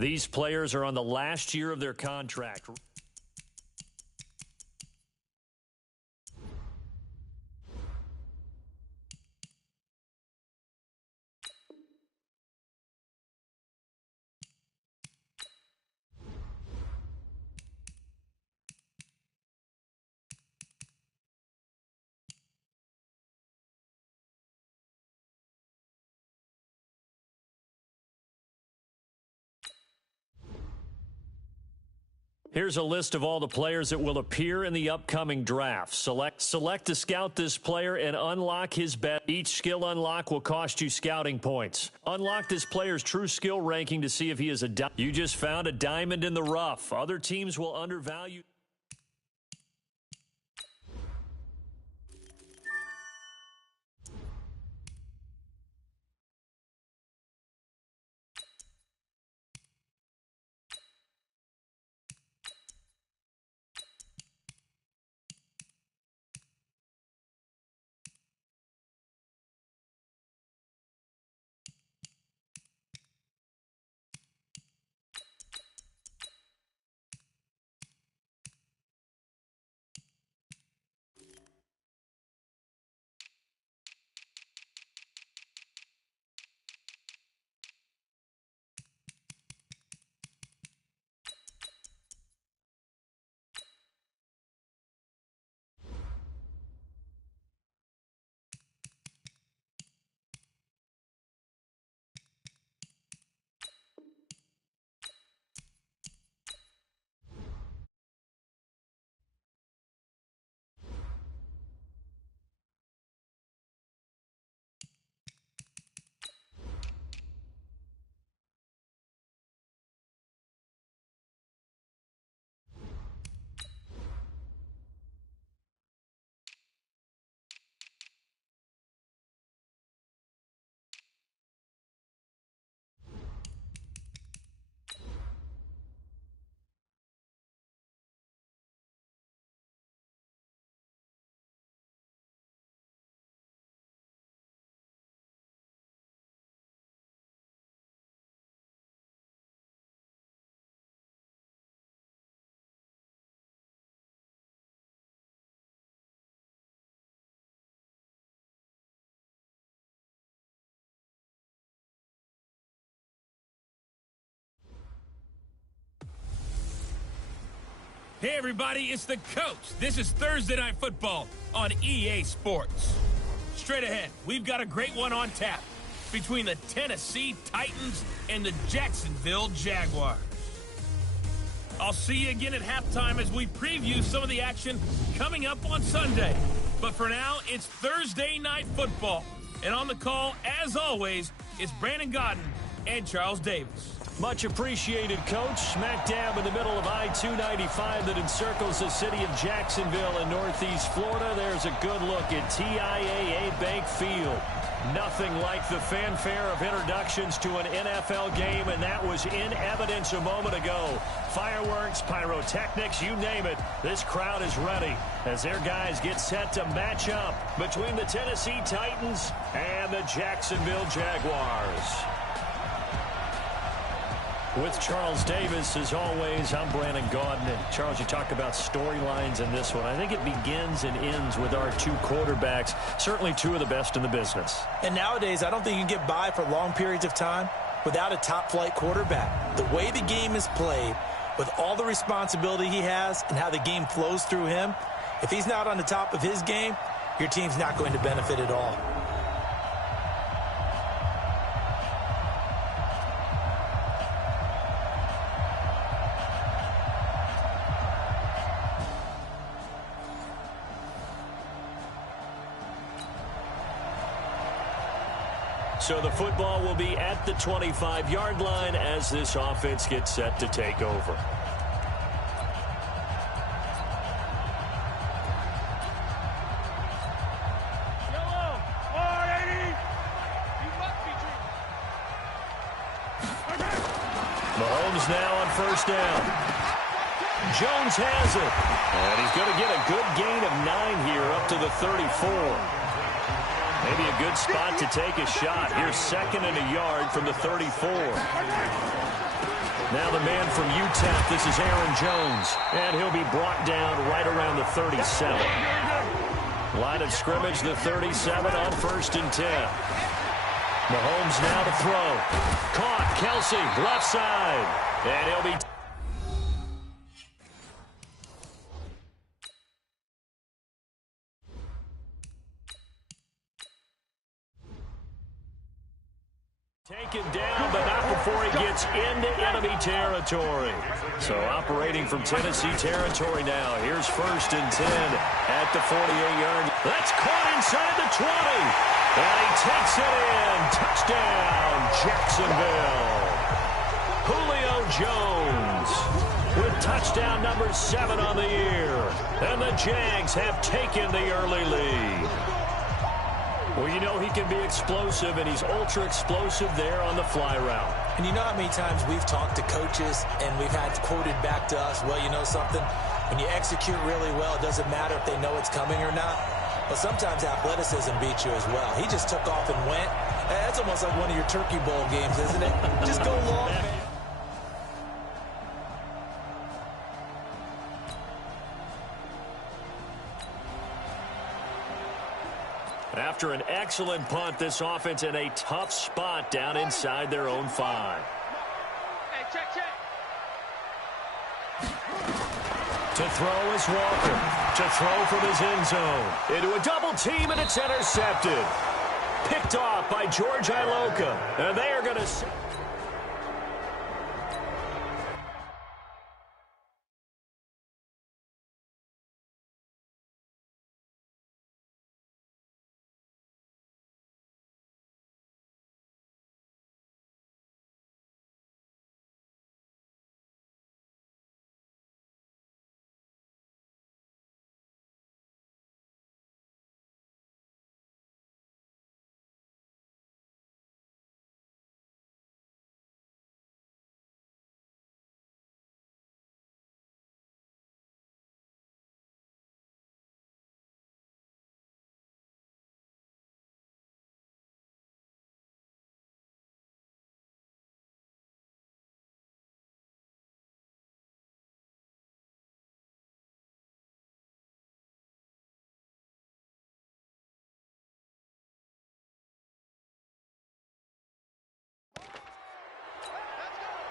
These players are on the last year of their contract. Here's a list of all the players that will appear in the upcoming draft. Select to scout this player and unlock his bet. Each skill unlock will cost you scouting points. Unlock this player's true skill ranking to see if he is you just found a diamond in the rough. Other teams will undervalue. Hey everybody, it's the coach. This is Thursday Night Football on EA Sports. Straight ahead, we've got a great one on tap between the Tennessee Titans and the Jacksonville Jaguars. I'll see you again at halftime as we preview some of the action coming up on Sunday. But for now, it's Thursday Night Football. And on the call, as always, it's Brandon Godden and Charles Davis. Much appreciated, Coach. Smack dab in the middle of I-295 that encircles the city of Jacksonville in northeast Florida. There's a good look at TIAA Bank Field. Nothing like the fanfare of introductions to an NFL game, and that was in evidence a moment ago. Fireworks, pyrotechnics, you name it. This crowd is ready as their guys get set to match up between the Tennessee Titans and the Jacksonville Jaguars. With Charles Davis, as always, I'm Brandon Gaudin. And Charles, you talk about storylines in this one. I think it begins and ends with our two quarterbacks, certainly two of the best in the business. And nowadays, I don't think you can get by for long periods of time without a top-flight quarterback. The way the game is played, with all the responsibility he has and how the game flows through him, if he's not on the top of his game, your team's not going to benefit at all. So the football will be at the 25-yard line as this offense gets set to take over. Mahomes now on first down. Jones has it. And he's going to get a good gain of 9 here up to the 34. Maybe a good spot to take a shot. Here's second and a yard from the 34. Now the man from UTEP, this is Aaron Jones. And he'll be brought down right around the 37. Line of scrimmage, the 37 on 1st and 10. Mahomes now to throw. Caught, Kelsey, left side. And he'll be... taken down, but not before he gets into enemy territory. So operating from Tennessee territory now. Here's 1st and 10 at the 48-yard. That's caught inside the 20. And he takes it in. Touchdown, Jacksonville. Julio Jones with touchdown number 7 on the year. And the Jags have taken the early lead. Well, you know he can be explosive, and he's ultra-explosive there on the fly route. And you know how many times we've talked to coaches and we've had quoted back to us, well, you know something? When you execute really well, it doesn't matter if they know it's coming or not. But sometimes athleticism beats you as well. He just took off and went. That's almost like one of your Turkey Bowl games, isn't it? Just go long. After an excellent punt, this offense in a tough spot down inside their own 5. Hey, check. To throw is Walker. To throw from his end zone. Into a double team, and it's intercepted. Picked off by George Iloka. And they are going to...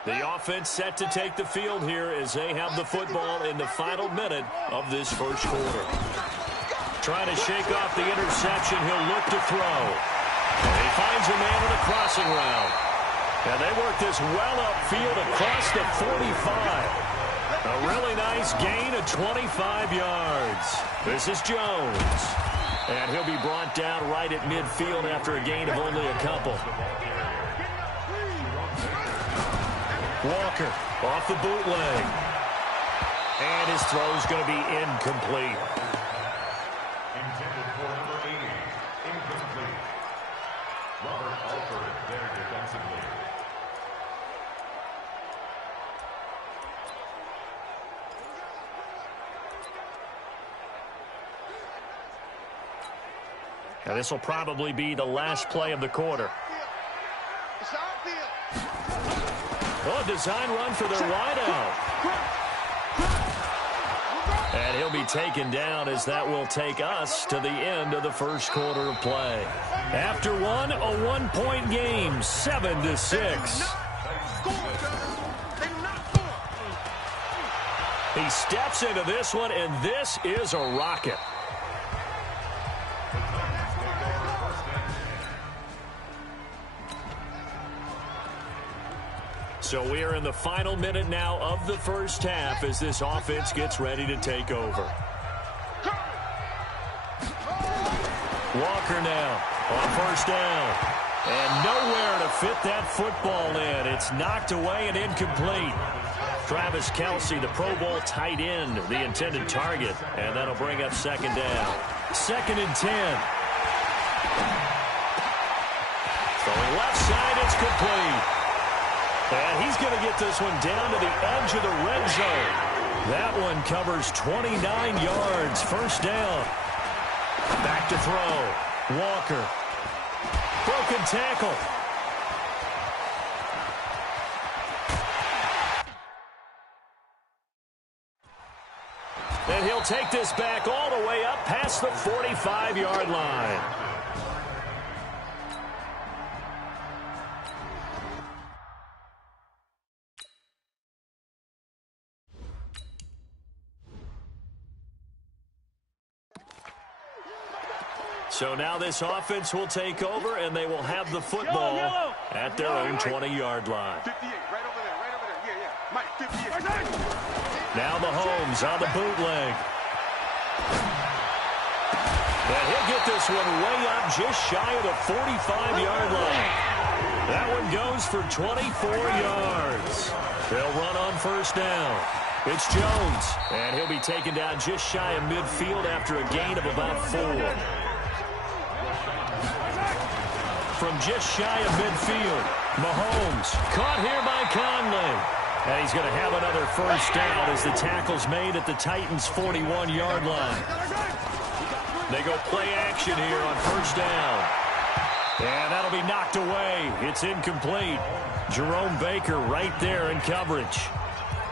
The offense set to take the field here as they have the football in the final minute of this first quarter. Trying to shake off the interception, he'll look to throw. And he finds a man on a crossing route. And they work this well upfield across the 45. A really nice gain of 25 yards. This is Jones. And he'll be brought down right at midfield after a gain of only a couple. Walker off the bootleg. And his throw's going to be incomplete. Intended for number 80. Incomplete. Robert Alford there defensively. Now this will probably be the last play of the quarter. Oh, design run for their wideout. And he'll be taken down as that will take us to the end of the first quarter of play. After one, a one-point game, 7-6. He steps into this one, and this is a rocket. So we are in the final minute now of the first half as this offense gets ready to take over. Walker now on first down. And nowhere to fit that football in. It's knocked away and incomplete. Travis Kelsey, the Pro Bowl tight end, the intended target. And that'll bring up second down. 2nd and 10. Throwing left side, it's complete. And he's going to get this one down to the edge of the red zone. That one covers 29 yards. First down. Back to throw. Walker. Broken tackle. And he'll take this back all the way up past the 45-yard line. So now this offense will take over, and they will have the football at their own 20-yard line. 58, right over there, right over there. Yeah, yeah. Mike, 58. Now Mahomes on the bootleg. And he'll get this one way up just shy of the 45-yard line. That one goes for 24 yards. They'll run on first down. It's Jones, and he'll be taken down just shy of midfield after a gain of about 4. From just shy of midfield, Mahomes caught here by Conley. And he's going to have another first down as the tackle's made at the Titans' 41-yard line. They go play action here on first down. And that'll be knocked away. It's incomplete. Jerome Baker right there in coverage.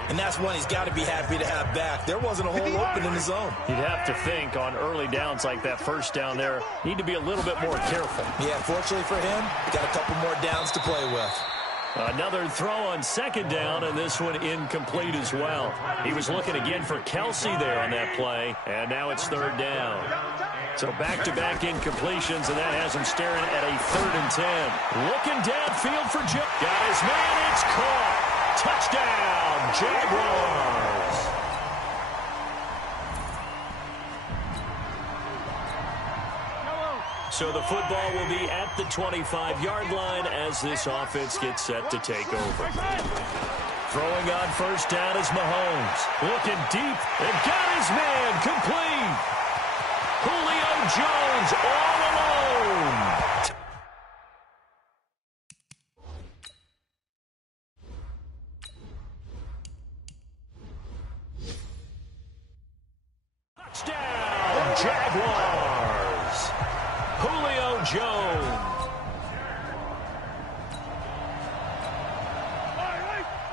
And that's one he's got to be happy to have back. There wasn't a hole open in the zone. You'd have to think on early downs like that first down there, need to be a little bit more careful. Yeah, fortunately for him, he got a couple more downs to play with. Another throw on second down, and this one incomplete as well. He was looking again for Kelsey there on that play, and now it's third down. So back-to-back incompletions, and that has him staring at a 3rd and 10. Looking downfield for Joe. Got his man, it's caught. Touchdown, Jaguars. So the football will be at the 25-yard line as this offense gets set to take over. Throwing on first down is Mahomes. Looking deep and got his man complete. Julio Jones all alone. Touchdown, Jaguars. Julio Jones.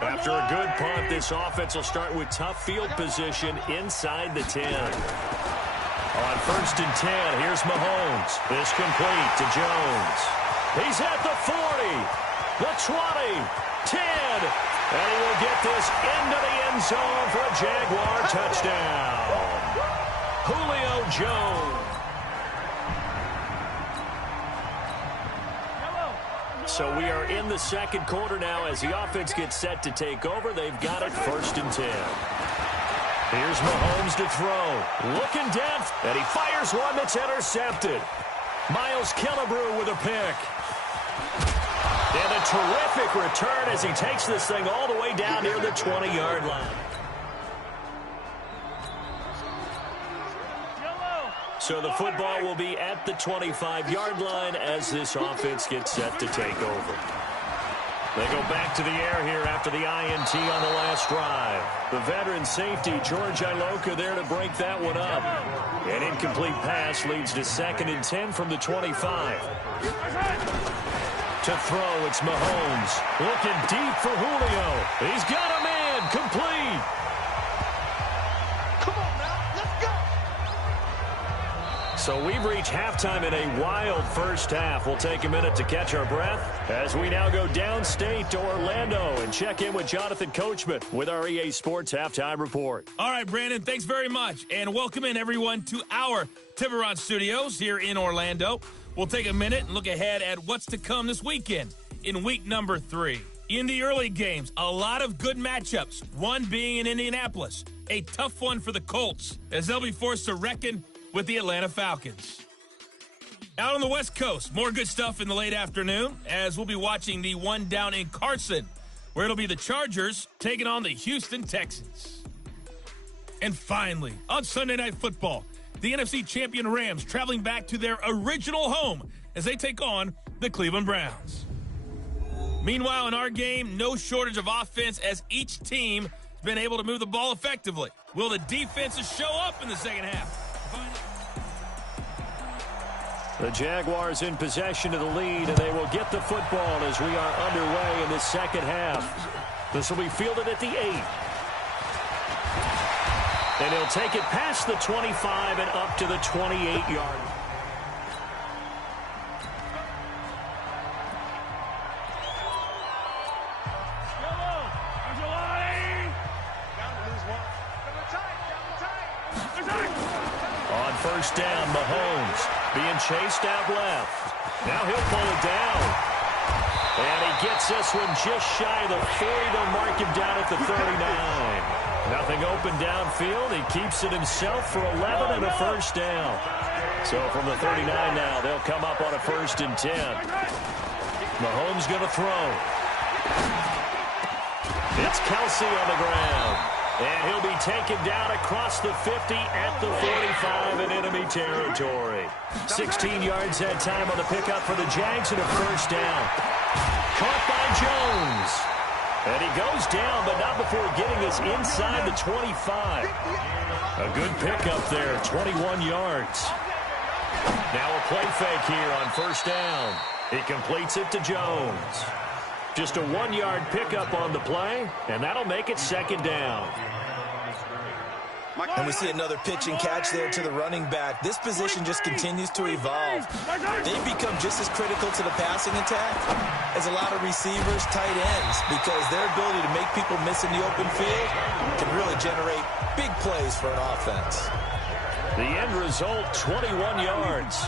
After a good punt, this offense will start with tough field position inside the 10. On first and 10, here's Mahomes. This complete to Jones. He's at the 40, the 20, 10, and he will get this into the end zone for a Jaguar touchdown. Julio Jones. So we are in the second quarter now as the offense gets set to take over. They've got it first and 10. Here's Mahomes to throw. Looking down, and he fires one that's intercepted. Miles Killebrew with a pick. And a terrific return as he takes this thing all the way down near the 20-yard line. So the football will be at the 25-yard line as this offense gets set to take over. They go back to the air here after the INT on the last drive. The veteran safety, George Iloka, there to break that one up. An incomplete pass leads to 2nd and 10 from the 25. To throw, it's Mahomes. Looking deep for Julio. He's got a man, complete. So we've reached halftime in a wild first half. We'll take a minute to catch our breath as we now go downstate to Orlando and check in with Jonathan Coachman with our EA Sports Halftime Report. All right, Brandon, thanks very much. And welcome in, everyone, to our Tiburon Studios here in Orlando. We'll take a minute and look ahead at what's to come this weekend in week number 3. In the early games, a lot of good matchups, one being in Indianapolis. A tough one for the Colts as they'll be forced to reckon with the Atlanta Falcons. Out on the West Coast, more good stuff in the late afternoon as we'll be watching the one down in Carson, where it'll be the Chargers taking on the Houston Texans. And finally, on Sunday Night Football, the NFC champion Rams traveling back to their original home as they take on the Cleveland Browns. Meanwhile, in our game, no shortage of offense as each team has been able to move the ball effectively. Will the defenses show up in the second half? The Jaguars in possession of the lead, and they will get the football as we are underway in the second half. This will be fielded at the 8. And he'll take it past the 25 and up to the 28-yard. On first down, Mahomes being chased out left. Now he'll pull it down. And he gets this one just shy of the 40. They'll mark him down at the 39. Nothing open downfield. He keeps it himself for 11 and a first down. So from the 39 now, they'll come up on a 1st and 10. Mahomes going to throw. It's Kelsey on the ground. And he'll be taken down across the 50 at the 45 in enemy territory. 16 yards that time on the pickup for the Jags and a first down. Caught by Jones. And he goes down, but not before getting us inside the 25. A good pickup there, 21 yards. Now a play fake here on first down. He completes it to Jones. Just a 1-yard pickup on the play, and that'll make it 2nd down. And we see another pitch and catch there to the running back. This position just continues to evolve. They've become just as critical to the passing attack as a lot of receivers, tight ends, because their ability to make people miss in the open field can really generate big plays for an offense. The end result, 21 yards.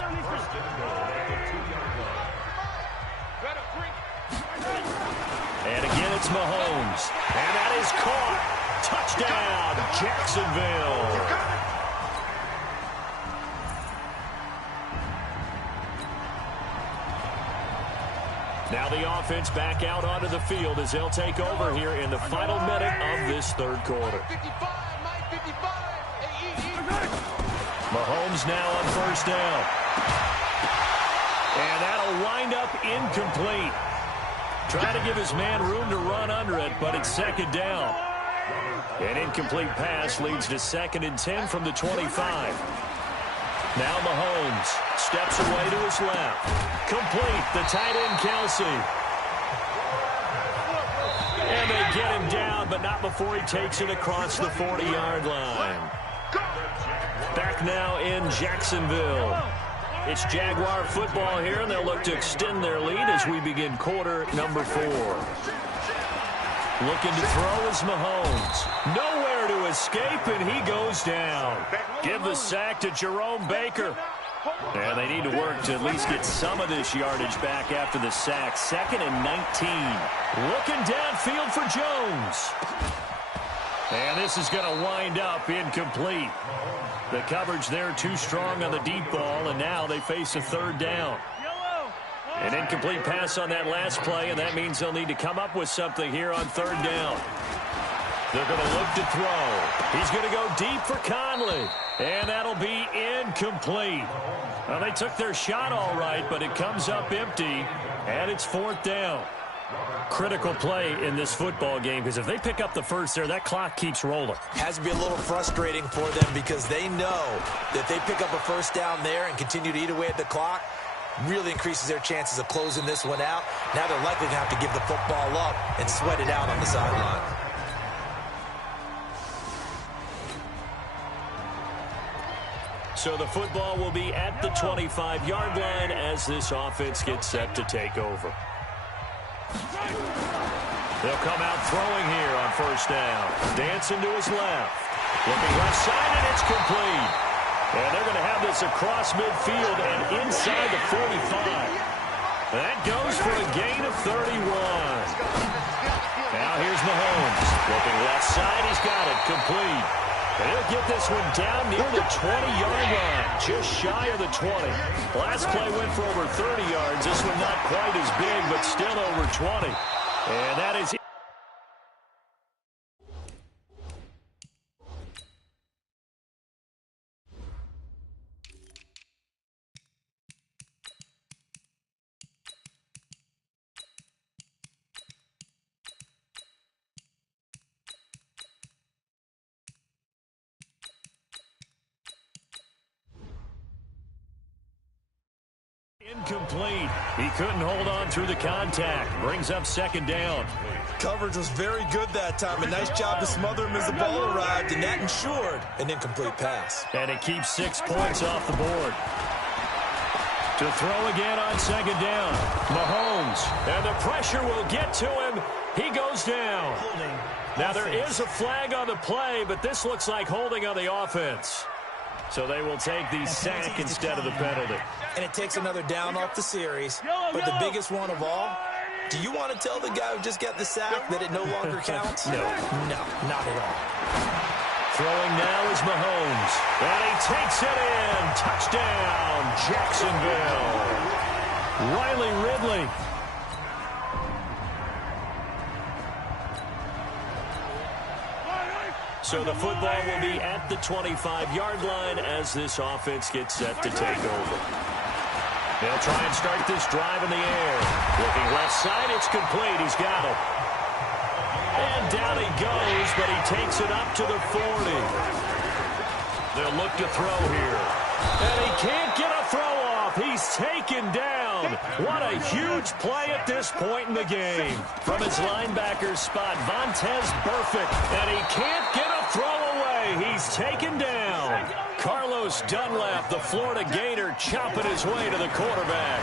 And again, it's Mahomes. And that is caught. Touchdown, Jacksonville. Now the offense back out onto the field as they'll take over here in the final minute of this 3rd quarter. Mahomes now on first down. And that'll wind up incomplete. Trying to give his man room to run under it, but it's 2nd down. An incomplete pass leads to 2nd and 10 from the 25. Now Mahomes steps away to his left. Complete, the tight end Kelsey. And they get him down, but not before he takes it across the 40-yard line. Back now in Jacksonville. It's Jaguar football here, and they'll look to extend their lead as we begin quarter number 4. Looking to throw is Mahomes. Nowhere to escape, and he goes down. Give the sack to Jerome Baker. And they need to work to at least get some of this yardage back after the sack. 2nd and 19. Looking downfield for Jones. And this is going to wind up incomplete. The coverage there too strong on the deep ball, and now they face a 3rd down. An incomplete pass on that last play, and that means they'll need to come up with something here on 3rd down. They're going to look to throw. He's going to go deep for Conley, and that'll be incomplete. Well, they took their shot all right, but it comes up empty, and it's 4th down. Critical play in this football game, because if they pick up the first there, that clock keeps rolling. Has to be a little frustrating for them because they know that they pick up a first down there and continue to eat away at the clock, really increases their chances of closing this one out. Now they're likely to have to give the football up and sweat it out on the sideline. So the football will be at the 25-yard line as this offense gets set to take over. They'll come out throwing here on first down. Dancing to his left. Looking left side, and it's complete. And they're going to have this across midfield and inside the 45. That goes for a gain of 31. Now here's Mahomes. Looking left side, he's got it. Complete. And he'll get this one down near the 20-yard line, just shy of the 20. Last play went for over 30 yards. This one not quite as big, but still over 20. And that is it. Incomplete. He couldn't hold on through the contact. Brings up second down. Coverage was very good that time. A nice job to smother him as the ball arrived, and that ensured an incomplete pass. And it keeps 6 points off the board. To throw again on second down. Mahomes. And the pressure will get to him. He goes down. Now there is a flag on the play, but this looks like holding on the offense. So they will take the sack instead of the penalty. And it takes another down off the series. But the biggest one of all, do you want to tell the guy who just got the sack that it no longer counts? No. No, not at all. Throwing now is Mahomes. And he takes it in. Touchdown, Jacksonville. Riley Ridley. So the football will be at the 25-yard line as this offense gets set to take over. They'll try and start this drive in the air. Looking left side, it's complete. He's got it. And down he goes, but he takes it up to the 40. They'll look to throw here. And he can't get a throw off. He's taken down. What a huge play at this point in the game. From his linebacker's spot, Vontaze Burfict. And he can't get a throw away. He's taken down. Carlos Dunlap, the Florida Gator, chopping his way to the quarterback.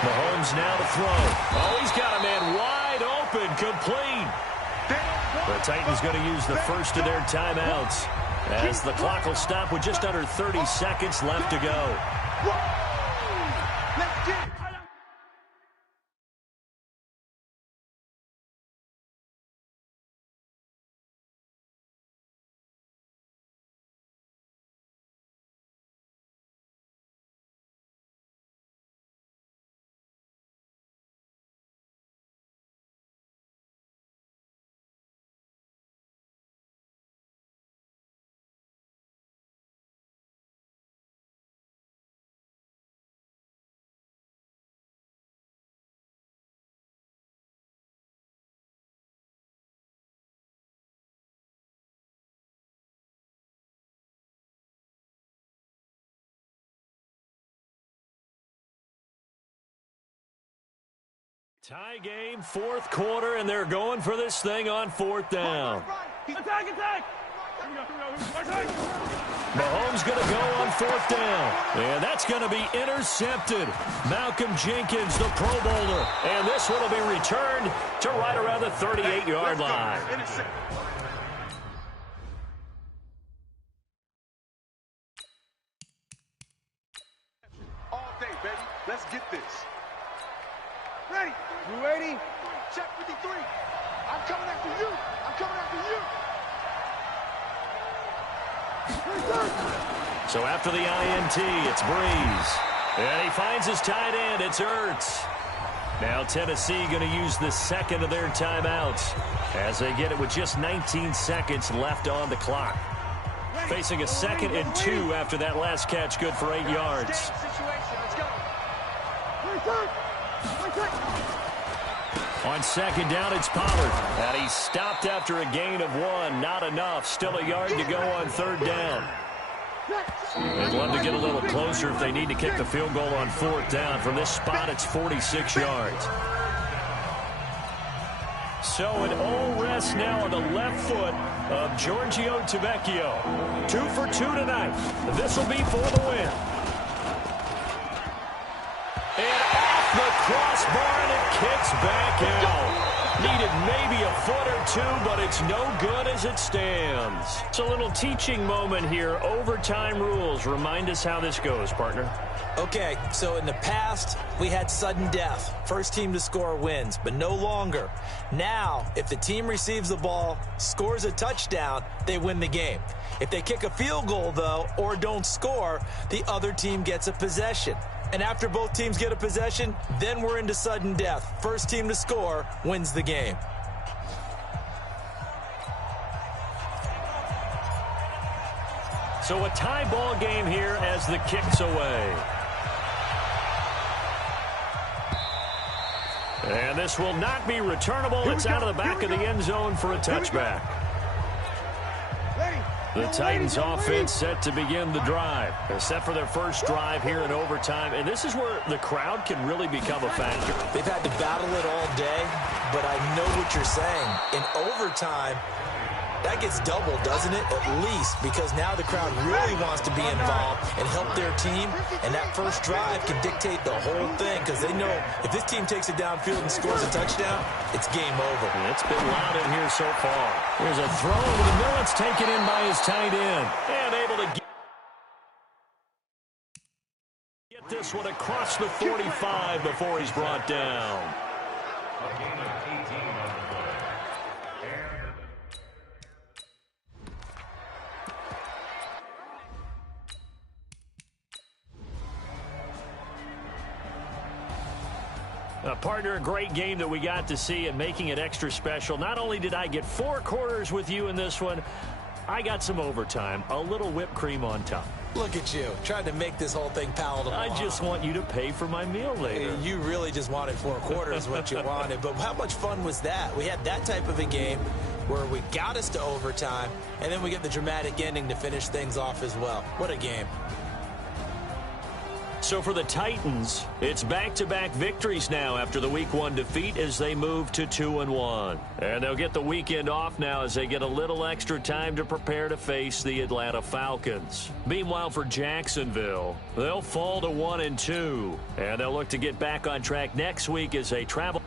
Mahomes now to throw. Oh, he's got a man wide open, complete. The Titans going to use the first of their timeouts as the clock will stop with just under 30 seconds left to go. Let's get it. Tie game, fourth quarter, and they're going for this thing on fourth down. Attack, attack! Mahomes going to go on fourth down. And that's going to be intercepted. Malcolm Jenkins, the Pro Bowler. And this one will be returned to right around the 38-yard line. All day, baby. Let's get this. Ready? You ready? Check 53. I'm coming after you. I'm coming after you. So after the INT, it's Breeze. And he finds his tight end. It's Ertz. Now Tennessee going to use the second of their timeouts as they get it with just 19 seconds left on the clock. Facing a 2nd and 2 after that last catch, good for 8 yards. On second down, it's Pollard. And he's stopped after a gain of 1. Not enough. Still a yard to go on third down. They'd love to get a little closer if they need to kick the field goal on fourth down. From this spot, it's 46 yards. So an all rest now on the left foot of Giorgio Tavecchio. 2 for 2 tonight. This will be for the win. And off the crossbar, and it kicks back out. Needed maybe a foot or 2, but it's no good as it stands. It's a little teaching moment here. Overtime rules. Remind us how this goes, partner. Okay, so in the past, we had sudden death. First team to score wins, but no longer. Now, if the team receives the ball, scores a touchdown, they win the game. If they kick a field goal, though, or don't score, the other team gets a possession. And after both teams get a possession, then we're into sudden death. First team to score wins the game. So a tie ball game here as the kick's away. And this will not be returnable. It's out of the back of the end zone for a touchback. Ready? The Titans offense set to begin the drive. They're set for their first drive here in overtime, and this is where the crowd can really become a factor. They've had to battle it all day, but I know what you're saying. In overtime, that gets doubled, doesn't it? At least, because now the crowd really wants to be involved and help their team, and that first drive can dictate the whole thing because they know if this team takes it downfield and scores a touchdown, it's game over. And it's been loud in here so far. Here's a throw over the middle. It's taken in by his tight end. And able to get this one across the 45 before he's brought down. A gain of 18 on the play. Partner, a great game that we got to see and making it extra special. Not only did I get 4 quarters with you in this one, I got some overtime, a little whipped cream on top. Look at you, trying to make this whole thing palatable. I just want you to pay for my meal later. You really just wanted 4 quarters what you wanted, but how much fun was that? We had that type of a game where we got us to overtime, and then we get the dramatic ending to finish things off as well. What a game. So for the Titans, it's back-to-back victories now after the Week 1 defeat as they move to 2-1. And they'll get the weekend off now as they get a little extra time to prepare to face the Atlanta Falcons. Meanwhile, for Jacksonville, they'll fall to 1-2. And they'll look to get back on track next week as they travel